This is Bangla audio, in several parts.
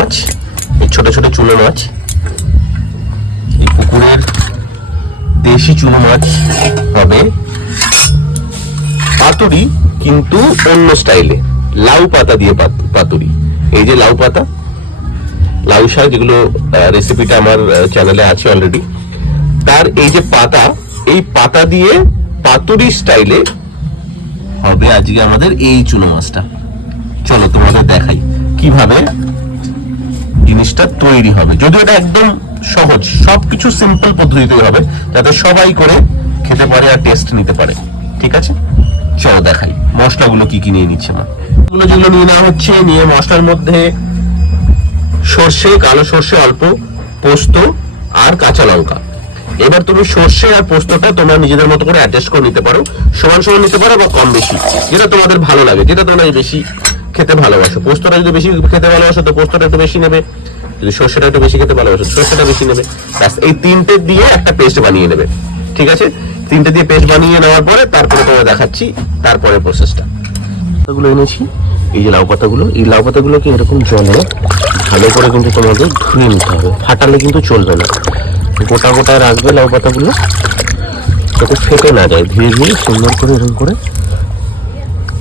মাছ, এই ছোট ছোট চুনো মাছ, এই পুকুরের দেশি চুনো মাছ হবে পাতুরি, কিন্তু অন্য স্টাইলে। লাউ পাতা দিয়ে পাতুরি। এই যে লাউ পাতা, লাউ শাক, যেগুলো রেসিপিটা আমার চ্যানেলে আছে অলরেডি তার এই যে পাতা, এই পাতা দিয়ে পাতুরি স্টাইলে হবে আজকে আমাদের এই চুনো মাছটা। চলো তোমাদের দেখাই কীভাবে জিনিসটা তৈরি হবে। যদিও এটা একদম সহজ, সবকিছু সিম্পল পদ্ধতিতে হবে, যাতে সবাই করে খেতে পারে আর টেস্ট নিতে পারে। ঠিক আছে? চলো দেখাই, মশলাগুলো কি কি নিয়ে নিচ্ছে মা? এগুলো যেগুলো নিয়ে নেওয়া হচ্ছে, নিয়ে মশলার মধ্যে সর্ষে, কালো সর্ষে, অল্প পোস্ত আর কাঁচা লঙ্কা। এবার তুমি সর্ষে আর পোস্তটা তোমরা নিজেদের মতো করে অ্যাডজাস্ট করে নিতে পারো। সমান সমান নিতে পারো বা কম বেশি। যেটা তোমাদের ভালো লাগে, যেটা তোমরা বেশি খেতে ভালোবাসো। পোস্তটা যদি বেশি খেতে ভালোবাসো, তো পোস্তটা একটু বেশি নেবে। যদি সর্ষেটা একটু বেশি খেতে ভালোবাসো সর্ষেটা বেশি নেবে। ব্যাস, এই তিনটে দিয়ে একটা পেস্ট বানিয়ে নেবে। ঠিক আছে? তিনটে দিয়ে পেস্ট বানিয়ে নেওয়ার পরে তারপরে তোমার দেখাচ্ছি তারপরে প্রসেসটা পাতাগুলো এনেছি। এই যে লাউ পাতাগুলো, এই লাউ পাতাগুলোকে এরকম জলে ভালো করে কিন্তু তোমাদের ধুয়ে নিতে হবে। ফাটালে কিন্তু চলবে না। গোটা গোটা রাখবে লাউ পাতাগুলো, যাতে ফেটে না যায়। ধীরে ধীরে সুন্দর করে এরকম করে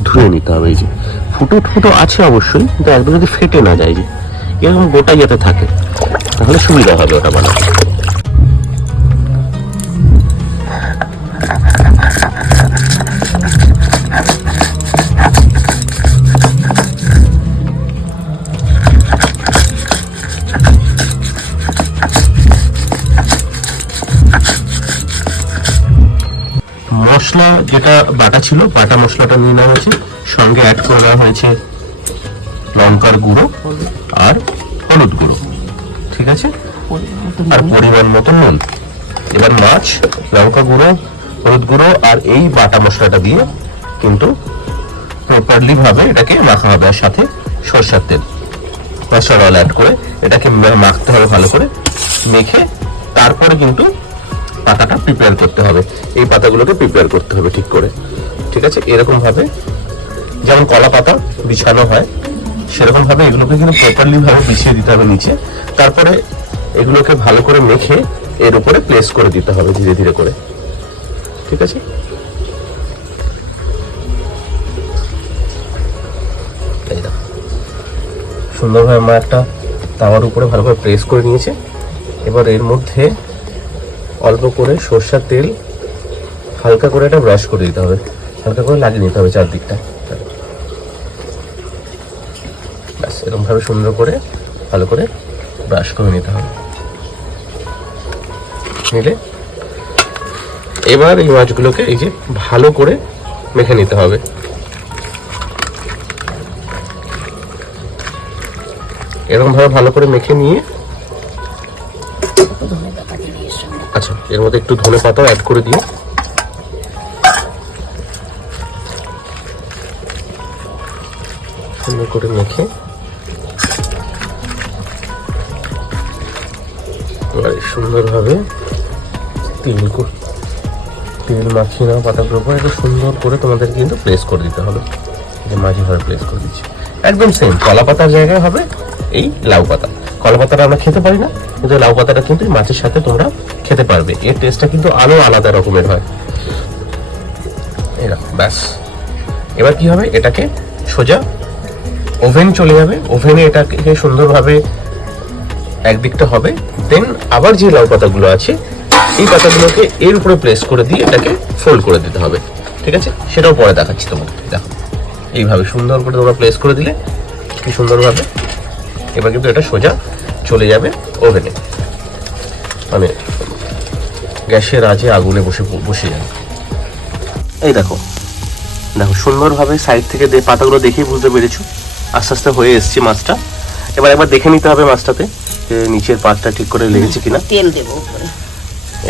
ধুয়ে নিতে হবে এই যে। ফুটো ফুটো আছে অবশ্যই, কিন্তু একদম যদি ফেটে না যায় যে। এরকম গোটা যাতে থাকে, তাহলে সুবিধা হবে ওটা বানাতে। মশলা, যেটা বাটা ছিল, বাটা মশলাটা নিয়ে নেওয়া হয়েছে। সঙ্গে অ্যাড করে দেওয়া হয়েছে লঙ্কার গুঁড়ো আর হলুদ গুঁড়ো। ঠিক আছে? আর পরিমাণ মতো নুন। এবার মাছ, লঙ্কা গুঁড়ো, হলুদ গুঁড়ো আর এই বাটা মশলাটা দিয়ে কিন্তু প্রপারলি ভাবে এটাকে মাখা হবে। আর সাথে সরষের তেল। মশলা অয়েল অ্যাড করে এটাকে মাখতে হবে ভালো করে। মেখে তারপরে কিন্তু পাতাটা প্রিপেয়ার করতে হবে। এই পাতাগুলোকে প্রিপেয়ার করতে হবে ঠিক করে। ঠিক আছে? এরকম ভাবে যেমন কলা পাতা বিছানো হয় সেরকম ভাবে এগুলোকে কিন্তু প্রপারলি ভাবে বিছিয়ে দিতে হবে নিচে। তারপরে এগুলোকে ভালো করে মেখে এর উপরে প্লেস করে দিতে হবে ধীরে ধীরে করে। ঠিক আছে? সুন্দরভাবে মা একটা তাওয়ার উপরে ভালো করে প্রেস করে নিয়েছে। এবার এর মধ্যে অল্প করে সর্ষার তেল হালকা করে এটা ব্রাশ করে দিতে হবে। হালকা করে লাগিয়ে নিতে হবে চারদিকটা। ব্যাস এরকম ভাবে সুন্দর করে ভালো করে ব্রাশ করে নিতে হবে। নিলে এবার এই মাছগুলোকে এই যে ভালো করে মেখে নিতে হবে। এরকম ভাবে ভালো করে মেখে নিয়ে আচ্ছা এর মধ্যে একটু ধনে পাতাও অ্যাড করে দিই সুন্দর করে মেখে। সুন্দরভাবে তিল তেল মাখিয়ে নেওয়া পাতাগুলোর উপর এটা সুন্দর করে তোমাদের কিন্তু প্লেস করে দিতে হবে। যে মাঝে ভাবে প্লেস করে দিচ্ছি। একদম সেম কলা পাতার জায়গায় হবে এই লাউ পাতা। কলা পাতাটা আমরা খেতে পারি না, কিন্তু লাউ পাতাটা কিন্তু মাছের সাথে তোমরা খেতে পারবে। এর টেস্টটা কিন্তু আরও আলাদা রকমের হয়। এরকম ব্যাস। এবার কি হবে? এটাকে সোজা ওভেন চলে যাবে। ওভেনে এটাকে সুন্দরভাবে একদিকটা হবে। দেন আবার যে লাউ পাতাগুলো আছে, এই পাতাগুলোকে এর উপরে প্লেস করে দিয়ে এটাকে ফোল্ড করে দিতে হবে। ঠিক আছে? সেটাও পরে দেখাচ্ছি তোমাকে দেখো, এইভাবে সুন্দর করে তোমরা প্লেস করে দিলে, কি সুন্দরভাবে এবার কিন্তু এটা সোজা চলে যাবে ওভেনে। মানে গ্যাসের আজে আগুনে বসে বসে যাবে। এই দেখো দেখো সুন্দরভাবে সাইড থেকে দে পাতাগুলো দেখেই বুঝতে পেরেছ। আস্তে আস্তে হয়ে এসছে মাছটা। এবার একবার দেখে নিতে হবে মাছটাতে যে নিচের পাতটা ঠিক করে লেগেছে কিনা। তেল দেবো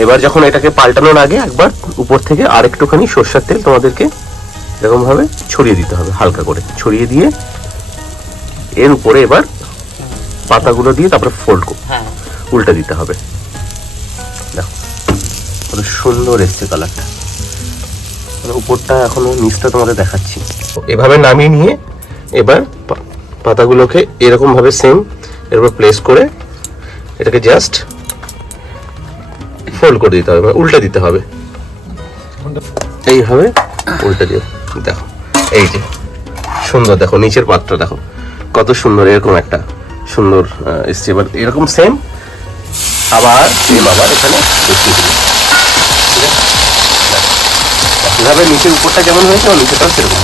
এবার যখন এটাকে পাল্টানোর আগে একবার উপর থেকে আর একটুখানি সর্ষের তেল তোমাদেরকে এরকম ভাবে ছড়িয়ে দিতে হবে হালকা করে। ছড়িয়ে দিয়ে এর উপরে এবার পাতাগুলো দিয়ে তারপরে ফোল্ড হ্যাঁ। উল্টে দিতে হবে। দেখো কত সুন্দর এসছে কালারটা মানে উপরটা এখনও নিচটা তোমাদের দেখাচ্ছি। এভাবে নামিয়ে নিয়ে এবার পাতাগুলোকে এরকম ভাবে সেম এর উপর প্লেস করে এটাকে জাস্ট ফোল্ড করে দিতে হবে মানে উল্টে দিতে হবে। এইভাবে উল্টে দিও। দেখো এই যে সুন্দর দেখো নিচের পাত্র দেখো কত সুন্দর এরকম একটা। সুন্দর এসছে এবার এরকম সেম আবার সেম আবার এখানে বসিয়ে এভাবে নিচের উপরটা যেমন হয়েছে নিচেটাও সেরকম।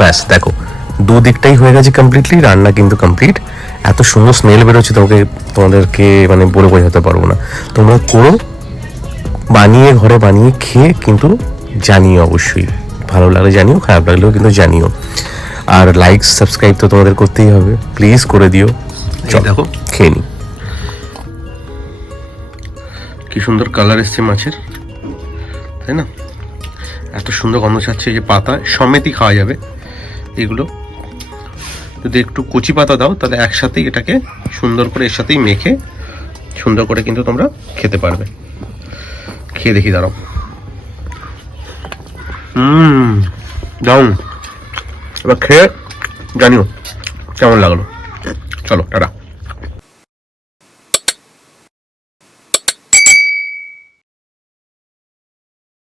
ব্যাস, দেখো, দুদিকটাই হয়ে গেছে কমপ্লিটলি রান্না কিন্তু কমপ্লিট এত সুন্দর স্মেল বেরোচ্ছে, তোমাকে, তোমাদেরকে মানে বলে বোঝাতে পারব না। তোমরা করো, বানিয়ে ঘরে বানিয়ে খেয়ে কিন্তু জানিও অবশ্যই। ভালো লাগলে জানিও, খারাপ লাগলেও কিন্তু জানিও। আর লাইক সাবস্ক্রাইব তো তোমাদের করতেই হবে। প্লিজ করে দিও। দেখো। খেয়ে নি কি সুন্দর কালার এসছে মাছের। তাই না? এত সুন্দর গন্ধ ছাড়ছে যে পাতা সমেতই খাওয়া যাবে এগুলো। যদি একটু কচি পাতা দাও তাহলে একসাথেই এটাকে সুন্দর করে এর সাথেই মেখে সুন্দর করে কিন্তু তোমরা খেতে পারবে। খেয়ে দেখি দাঁড়াও। হুম দারুণ এবার খেয়ে জানিও কেমন লাগল। চলো টাটা।